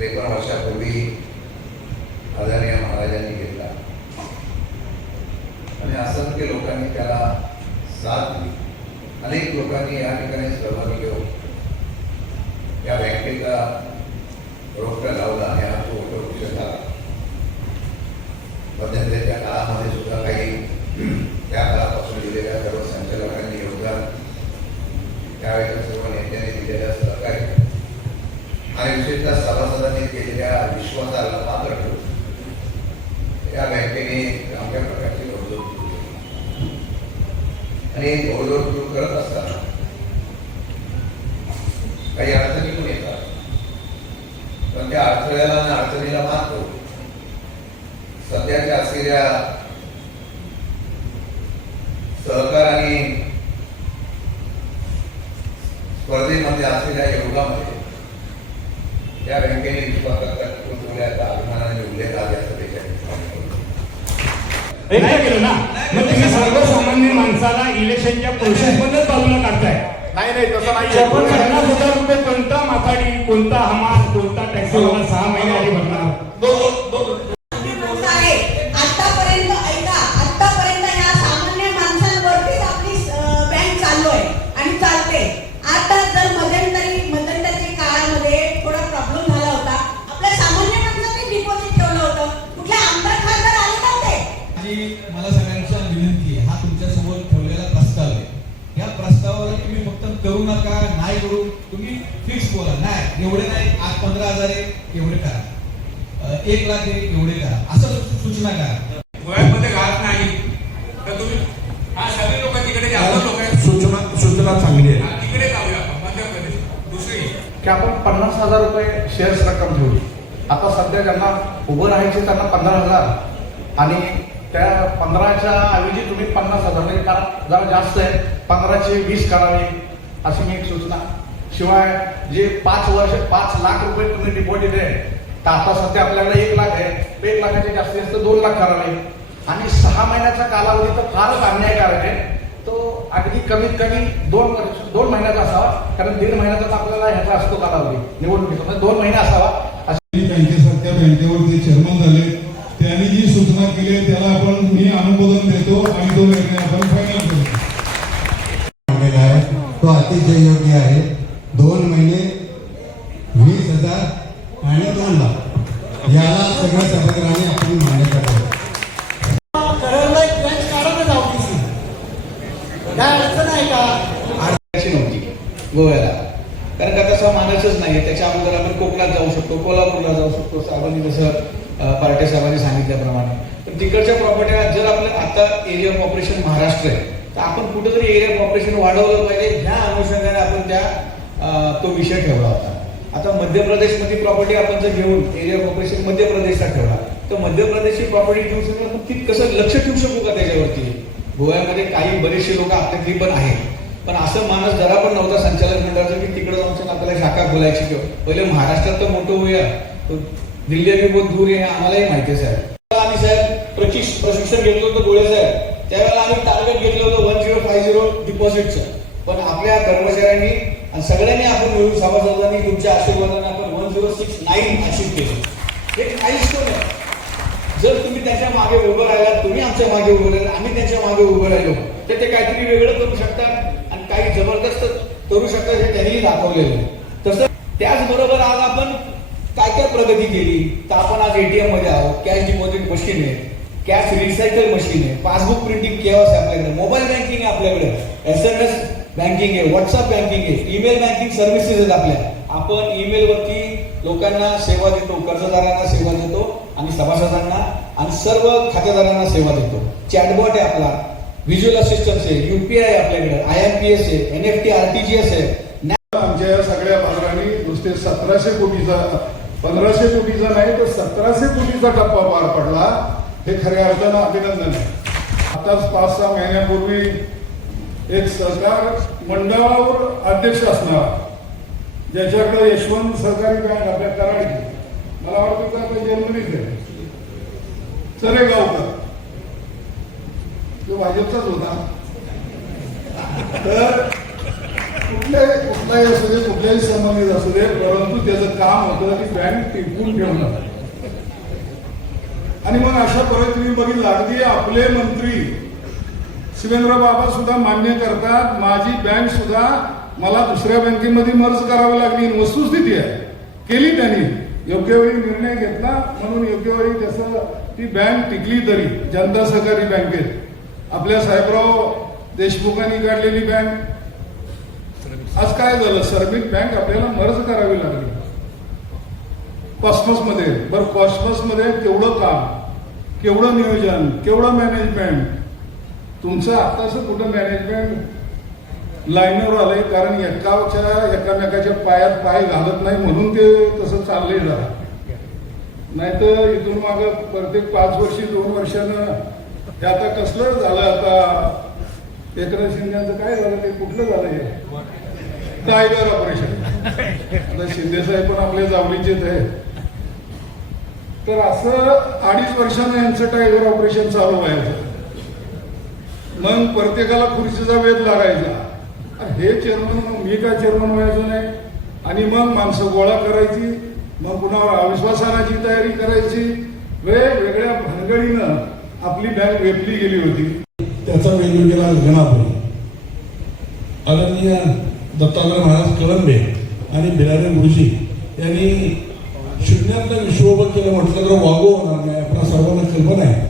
53 वर्षापूर्वी आदरणीय महाराजांनी घेतला आणि असंख्य लोकांनी त्याला साथ दिली. अनेक लोकांनी या ठिकाणी सहभागी घेऊन या बँकेचा रोखा लावला आणि हा तो वृक्ष झाला. मध्यंतरीच्या काळामध्ये सुद्धा काही त्या काळापासून दिलेल्या सर्व संचालकांनी योगदान, त्यावेळेच्या सर्व नेत्यांनी दिलेल्या सहकार्य आणि विशेषतः सभासदांनी केलेल्या विश्वासाला पात्र ठेवून या बँकेने चांगल्या प्रकारची गौरव केली आणि गौरव करत असताना काही अडचणी पण येतात, पण त्या अडथळ्याला आणि अडचणीला मात करून सध्याच्या असलेल्या सहकार आणि स्पर्धेमध्ये असलेल्या योगामध्ये या बँकेने विश्वासाचा अभिमानाने उल्लेख आले असं नाही केलं ना. मग तुम्ही सर्वसामान्य माणसाला इलेक्शनच्या प्रोसेस मध्येच बाजूला काढताय. नाही तसं नाही. 50,000 रुपये कोणता माथाडी, कोणता हमाल, कोणता टॅक्सी 6 महिने आधी भरणार. आतापर्यंत या सामान्य माणसांवरतीच आपली बँक चालू आहे आणि चालते. आता जर मध्यंतरी काळामध्ये थोडा प्रॉब्लेम झाला होता, आपल्या सामान्य माणसाने डिपॉझिट ठेवलं होतं, कुठल्या आमदार खासदार आले नव्हते. मला सगळ्यांच्या विनंती आहे, हा तुमच्या समोर ठेवलेला प्रस्ताव आहे. या प्रस्तावावर तुम्ही फक्त करू नका, नाही करू, तुम्ही फिक्स बोला. नाही एवढे नाही, आज 15,000 आहे एवढे करा, 1 लाख आहे एवढे करा, असं सूचना करा. गोव्यामध्ये घात नाही तर तुम्ही सगळे लोक तिकडे जास्त लोक आहेत. सूचना चांगली आहे. तिकडे जाऊया आपण मध्य प्रदेश. दुसरी की आपण 50,000 रुपये शेअर्स रक्कम ठेवली. आता सध्या ज्यांना उभं राहायचे त्यांना 15,000 आणि त्या 15च्या ऐवजी तुम्ही 50,000 म्हणजे जरा जास्त आहे, 15चे 20 करावे अशी मी एक सूचना. शिवाय जे 5 लाख रुपये तुम्ही डिपॉझिट आहे, तर आता सध्या आपल्याकडे 1 लाख आहे, 1 लाखाचे जास्तीत जास्त 2 लाख करावे आणि 6 महिन्याचा कालावधी तर फारच अन्यायकारक आहे. तो अगदी कमीत कमी 2 महिन्याचा असावा, कारण 1.5 महिन्याचा तर आपल्याला ह्याचा असतो कालावधी निवडणुकीचा, म्हणजे 2 महिने असावा. बँकेसारख्या बँकेवरती चेअरमन झाले, त्यांनी जी सूचना केली आहे त्याला आपण मी अनुमोदन देतो आणि तो निर्णय आपण फायनल करू. तो अतिशय योग्य आहे. 2 महिने 20,000 आणि 2 लाख याला सगळ्या सभागृहाने आपण मान्यता करू. काय अडचण आहे का? अडचण नव्हती गोव्याला, कारण का तसं मानायचंच नाही. त्याच्या अगोदर आपण कोकणात जाऊ शकतो, कोल्हापूरला जाऊ शकतो, साहेबांनी जसं पार्टे साहेबांनी सांगितल्याप्रमाणे. पण तिकडच्या प्रॉपर्ट्या जर आपलं आता एरिया ऑफ ऑपरेशन महाराष्ट्र आहे, तर आपण कुठेतरी एरिया ऑफ ऑपरेशन वाढवलं पाहिजे, ह्या अनुषंगाने आपण तो विषय ठेवला होता. आता मध्य प्रदेशमध्ये प्रॉपर्टी आपण जर घेऊन एरिया ऑफ ऑपरेशन मध्य प्रदेशला ठेवला, तर मध्य प्रदेशची प्रॉपर्टी घेऊ शकतो, ती कसं लक्ष ठेवू शकू का त्याच्यावरती. गोव्यामध्ये काही बरेचसे लोक आपल्याकडे पण आहेत, पण असं माणूस जरा पण नव्हता संचालक मंडळाचा की तिकडे जाऊन आपल्याला शाखा खोलायची. किंवा पहिले महाराष्ट्रात तर मोठं होऊया, दिल्ली अभी बहुत दूर आहे, आम्हालाही माहितीच आहे. आम्ही साहेब प्रशिक्षण घेतलं होतं गोळे साहेब, त्यावेळेला आम्ही टार्गेट घेतलं होतं 1050 डिपॉझिटचं, पण आपल्या कर्मचाऱ्यांनी आणि सगळ्यांनी आपण मिळून सभासदांनी तुमच्या आशीर्वादाने आपण 1069 अचीव्ह केलं. हे माइलस्टोन आहे. जर तुम्ही त्यांच्या मागे उभं राहिला, तुम्ही आमच्या मागे उभं राहिला, आम्ही त्यांच्या मागे उभं राहिलो, तर ते काहीतरी वेगळं करू शकतात आणि काही जबरदस्त करू शकतात, हे त्यांनीही दाखवलेलं. तसं त्याचबरोबर आज आपण काय प्रगती केली, तर आपण आज ATM मध्ये आहोत, कॅश डिपॉझिट मशीन आहे, कॅश रिसायकल मशीन आहे, पासबुक प्रिंटिंग केव्हाच आहे आपल्याकडे, मोबाईल बँकिंग आहे आपल्याकडे, SMS बँकिंग आहे, व्हॉट्सअप बँकिंग आहे, ईमेल बँकिंग सर्व्हिसेस आहेत आपल्या. आपण ईमेल वरती लोकांना सेवा देतो, कर्जदारांना सेवा देतो आणि सभासदांना आणि सर्व खातेदारांना सेवा देतो. चॅटबॉट आहे आपला, व्हिज्युअल असिस्टन्स आहे, UPI आहे आपल्याकडे, IMPS आहे, NFT RTGS आहे. आमच्या या सगळ्या भागाने नुसते 1700 कोटीचा 1500 कोटीचा नाही तर 1700 कोटीचा टप्पा पार पडला. हे खऱ्या अर्थानं अभिनंदन आहे. आताच 5-6 महिन्यापूर्वी एक सहकार मंडळावर अध्यक्ष असणार, ज्याच्याकडे यशवंत सहकारी बँक आपल्या कराडची, मला वाटतं आपल्या जर्मनीत आहे, चरेगावकर, तो भाजपचाच होता. तर कुठलाही असू दे, कुठल्याही संबंधित असू दे, परंतु त्याचं काम होतं की बँक टिकवून ठेवणं. आणि मग अशा परिस्थिती बघितलं, अगदी आपले मंत्री शिवेंद्र बाबा सुद्धा मान्य करतात, माझी बँक सुद्धा मला दुसऱ्या बँकेमध्ये मर्ज करावी लागली. वस्तुस्थिती आहे, केली त्यांनी, योग्य वेळी निर्णय घेतला, म्हणून योग्य वेळी जसं ती बँक टिकली. तरी जनता सहकारी बँकेत आपल्या साहेबराव देशमुखांनी काढलेली बँक, आज काय झालं, श्रमिक बँक आपल्याला मर्ज करावी लागली कॉस्मॉस मध्ये. बरं, कॉस्मॉस मध्ये केवढं काम, केवढं नियोजन, केवढं मॅनेजमेंट. तुमचं आत्ताच कुठं मॅनेजमेंट लाईनवर आलंय, कारण एकामेकाच्या पायात पाय घालत नाही म्हणून ते तसं चाललंय जरा. नाहीतर इथून माग प्रत्येक 5 वर्षी 2 वर्षानं हे आता कसलं झालं. आता एकनाथ शिंदेचं काय झालं, ते कुठलं झालं, हे टायगर ऑपरेशन. आता शिंदे साहेब पण आपल्या जावलीचेच आहे. तर असं 2.5 वर्षानं यांचं टायगर ऑपरेशन चालू व्हायचं. मग प्रत्येकाला खुर्चीचा वेध लागायचा. हे चेअरमन, मग मी काय चेअरमन व्हायचो नाही. आणि मग माणसं गोळा करायची, मग पुन्हा अविश्वासानाची तयारी करायची. वेगवेगळ्या भानगडीनं आपली बँक वेपली गेली होती. त्याचा वेगवेगळा गणापरी आदरणीय दत्तात्रय महाराज कळंबे आणि बिरारे गुरुजी यांनी शून्यातलं विश्व उभं केलं म्हटलं तर वागू होणार नाही. आपल्या सर्वांना कल्पना आहे